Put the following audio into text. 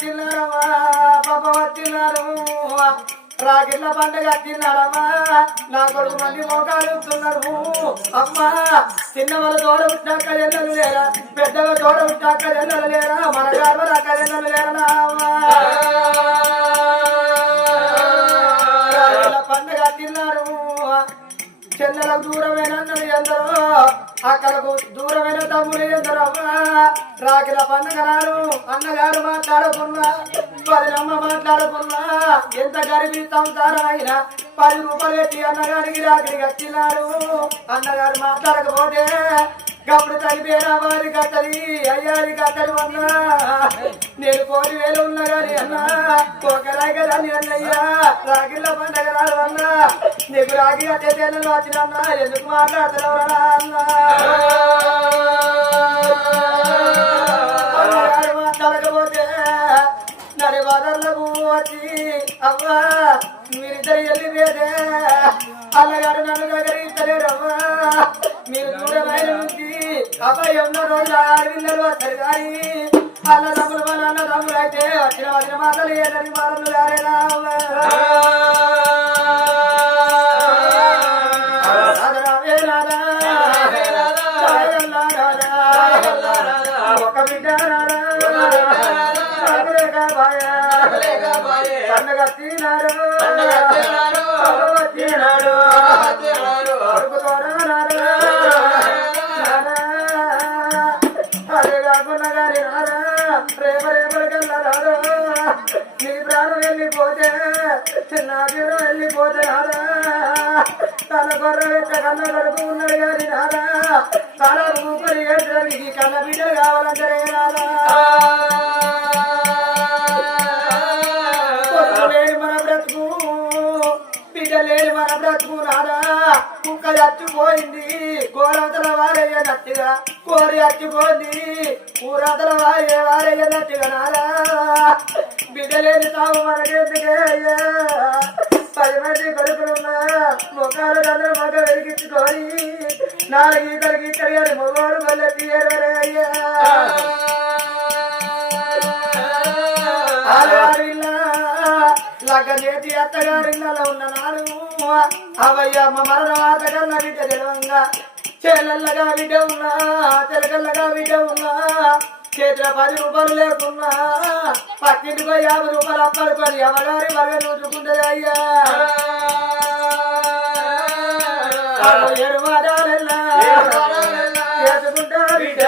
వచ్చినారమ్మా పాప వచ్చినారు రాగిళ్ళ పండుగ వచ్చినారమ్మా నా కొడుకు మంది మోకాలు వస్తున్నారు అమ్మా చిన్నవాళ్ళ తోడ పుట్టాక ఎన్నలు లేరా పెద్దగా తోడ పుట్టాక ఎన్నలు లేరా మన గారు అక్క ఎన్నలు లేరా అమ్మా రాగిళ్ళ పండుగ వచ్చినారు చెల్లెలకు దూరమైన అన్నలు ఎందరో అక్కలకు దూరమైన తమ్ముడు ఎందరో రాగిల పండుగ నాడు అన్నగారు మాట్లాడుకున్నా 10 అమ్మ మాట్లాడుకున్నా ఎంత గరిబీ సంసారం అయినా 10 రూపాయలు పెట్టి అన్నగారికి రాగిడికి వచ్చినాడు అన్నగారు మాట్లాడకపోతే గప్పుడు తల్లిపేరా వారి కట్టది అయ్యారి కట్టడి అన్నా నేను 10,000 ఉన్నా గాని అన్నా ఒకరాయి కదా అన్నయ్యా రాగిళ్ళ పండుగ నాడు అన్నా నీకు రాగి కట్టే తెల్లలు వచ్చినన్నా ఎందుకు మాట్లాడుతున్నావు అన్నా మాట్లాడకపోతే నడి బాధలకు వచ్చి అవ్వా మీరిద్దరు వెళ్ళిపోతే అన్నగారు నన్ను దగ్గర ఇస్తలేరవ్వా మీరు దూరమైన నుంచి అబ్బాయి ఉన్న రోజు 6 పిల్లలు వస్తారు కానీ అన్నదమ్ములు మన అన్నదమ్ములు అయితే వచ్చిన మాటలు ఏదని మాటలు గారేనా ఒక బిడ్డ పండుగ తినాడు వచ్చినాడు అదే కాకుండా కానీ నారా రేపరేపటికల్లా రాడు నీ ప్రాణం వెళ్ళిపోతే నా జీవనం వెళ్ళిపోతే నారా తన గొర్ర పెట్ట కన్న కడుపు ఉన్నది కానీ నారా తన రూపడి ఏడ్చడానికి కన్న బిడ్డ కావాలంటే నారా లేని మన బ్రతుకు నాదా కుక్క చచ్చిపోయింది కోరతల వారయ్యనట్టుగా కోరి చచ్చిపోయింది కూరతల వారయ్యనట్టుగా నాదా బిడ్డలేని తాము మనకెందుకే అయ్యా 10 మంది కొడుకులున్నా ముఖాలు అందరూ మగ వెలిగించుకొని 4 ఈతలు గీతలు అని మగవాడు మళ్ళీ తీయరే అయ్యా లగ్గనేటి అత్తగారిళ్ళలో ఉన్న నాడు అవయ్యమ్మ మరణ వార్త కన్నా బిడ్డ తెలవంగా చెల్లెల్లగా బిడ్డ ఉన్నా తెలకల్లగా బిడ్డ ఉన్నా చేతిలో 10 రూపాయలు లేకున్నా పక్కింటి 50 రూపాయలు అప్పడుకొని అమ్మగారి మరగ చూసుకుంటుంది అయ్యా 7 మాదాలెల్లా చేసుకుంటా బిడ్డ